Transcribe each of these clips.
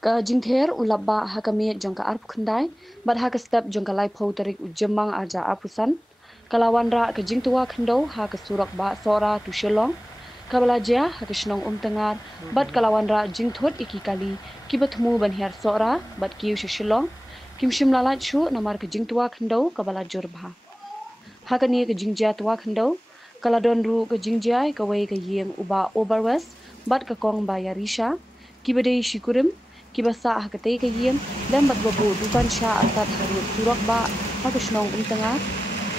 Ka jingther ulaba hakami jongka arp khandai bat ha ka step jongka lai phau tarik ujemang arja apusan kalawan ra ka jingtua khando ha ka surak ba sora tu shelong kabalaja ha ka shnong tengar bat kalawan ra jingthot iki kali kibatmu ban her sora bat kiu shelong kim shimlala chu namar ka jingtua khando kabala jorba ha ka ni ka jingjia tua khando kaladon ru ka jingjai ka wei ka yeng uba overwest bat ka kong ba yarisha kibadei shikurim kibasa hakatei ka yem lembat babu dukan sha atat haru surak ba hakashnong tengah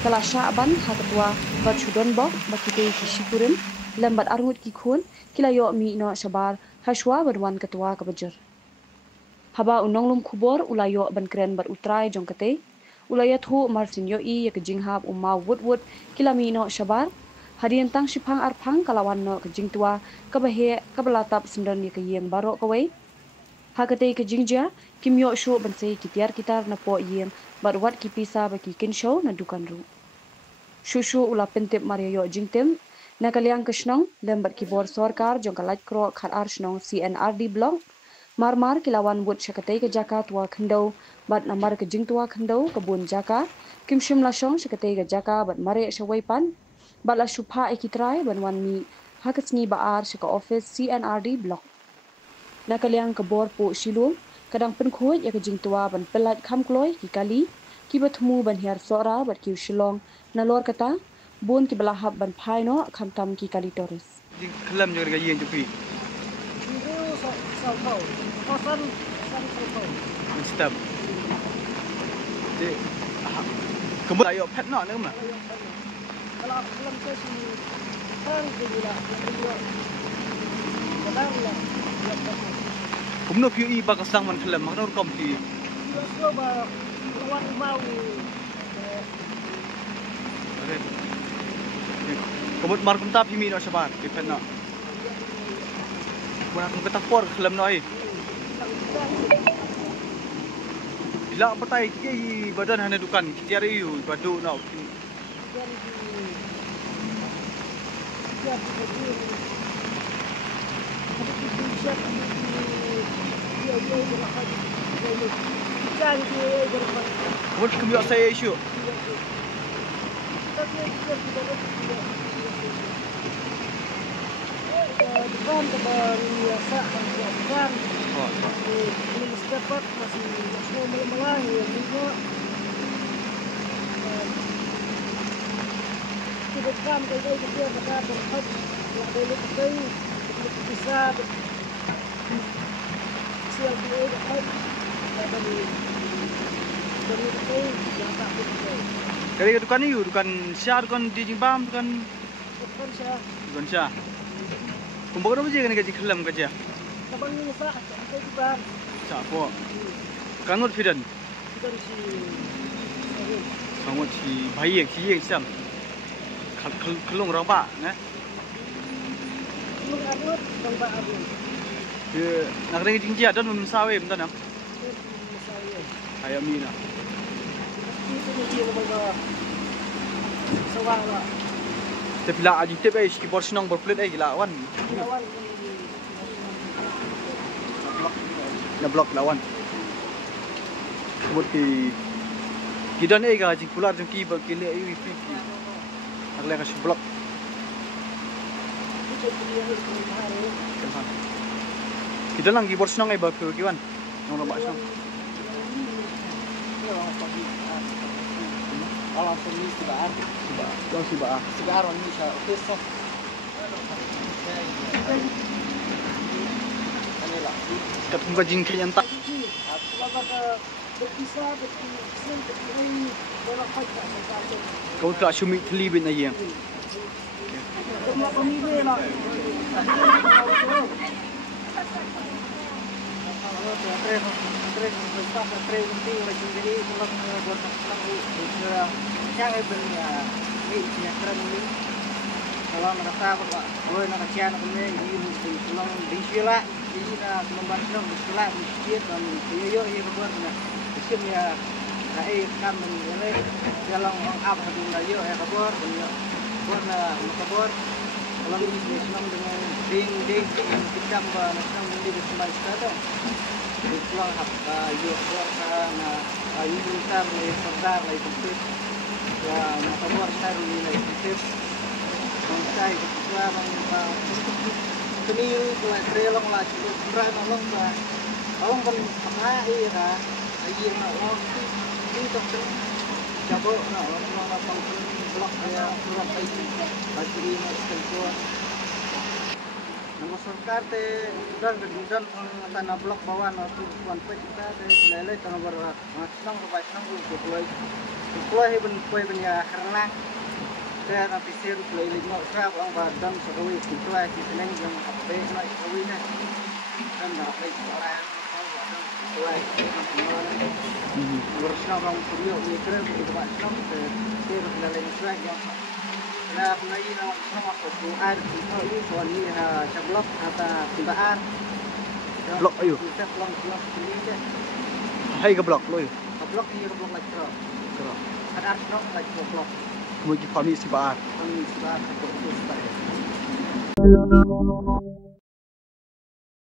kala sha ban hakatua bat chudon bok bakitei kishikurim lembat arngut ki khun kilayo mi no shabar hashwa badwan katwa ka bajer haba unonglum khubor ulayo ban kren bat utrai jongkate ulaya thu marsin yo I ya jinghab umma wood kilami no shabar harian tang shipang arphang kalawan no jingtua kabahe kabalatap sendon ya yeng baro kawai hakatei ke jingjia kimyo shu bansei kitiar kitar na po yem barwat ki pisa ba ki kin show na dukan ru shushu ula pentep mario jingtem na kalyang krishnong lembat ki bor sarkar jongkalat kro khar arshnong CNRD blog marmar kilawan wut shakatei ke jakat wa khando bat namar ke jingtua khando kabun jaka kimshim lashong shakatei ke jaka bat mare shawai pan bala shupha ekitrai banwan mi hakasni baar shaka office CNRD blog na kalyang kabor po shilum kadang penkhoi ya kejingtua ban pelat kham kloi ki kali ki bathmu ban hiar sora bat ki shilong na lor kata bon ki balahab ban phai no kham tam ki kali toris khlam jor ga yen jupi step de kembut ayo pet no ne ma kalau khlam ke si tang ke bila kadang la kumno piu I bakasang man khlam makno kom pi yo ba wan mau kumut mar kumta pi mi no sabar pi pet no buat aku kata por khlam no ai bila patai ki badan hana dukan tiar yu badu no What can you say issue? Bukan kebaru sah bukan. Ini setepat masih semua melalui juga. Tidak kan kalau kita berkata berhak ada lebih bisa siap dia dari Kali dukan ni dukan syar dukan di Jimbam dukan syar. Kumpul apa je kan gaji kelam kerja? Abang ni sah sampai juga. Siapa? Kanut fidan. Dari si Kanut si bayi yang siang. Kelung raba, ne? Kelung abut, raba abut. Dia nak rengi tinggi ada nun sawe bentar nak. Ayam ni nak. Itu dia baga sawang lah. Tapi lah aji tep es ki bor senang berkulit lawan. Na blok lawan. Sebut ki dan ga aji pular jeng ki bakile ayu ki. Agla ka blok. Kita lang ki bor senang bak kiwan. Nong bak senang. Kalau seni sebar, Yang si ba. sebar orang ni saya besok. Inilah. Kat muka jing kyan tak. Kalau baga berpisah, berpisah, berpisah, kalau kata sesuatu. Kau tak sumi telibin aja. Semua pemilih lah. Kalau merasa bahwa gue nak kasihan kami ini mesti pulang disila, ini nak membantu disila disir dan yo ini kebuat nak disir ya, saya kami ini dalam orang apa tu nak yo kebuat, buat nak kebuat Kalau ini senang dengan ding kita senang ini bersama kita. Pulang apa yuk pulang sana ayu bentar lagi serdar lagi sempit ya nak keluar cari lagi sempit bangkai ketua bangka kini mulai terelong lah cukup berat nolong lah nolong kan pakai ya ayu nak nolong ini tak jago nak nolong apa blok ya blok ayu bagi ini sesuatu nama sarkar te dan tanah blok bawah tu tuan pet kita te lele tanah berat senang kulai ben ya karena te nanti ser kulai lima kerap ang badan sekawi kulai kita neng yang apa nak sekawi ni dan dah baik orang kulai bersama orang kuliah ni kerap kita buat senang te ser lele kerap yang nah mulai nama masuk air ini soal ini cablok atau tibaan Blok ayo. Kita pulang sini je. Hai ke blok lo. Blok ini blok lagi terus. Kerap. Ada blok lagi blok. Kemudian kami sebar. Kami sebar ke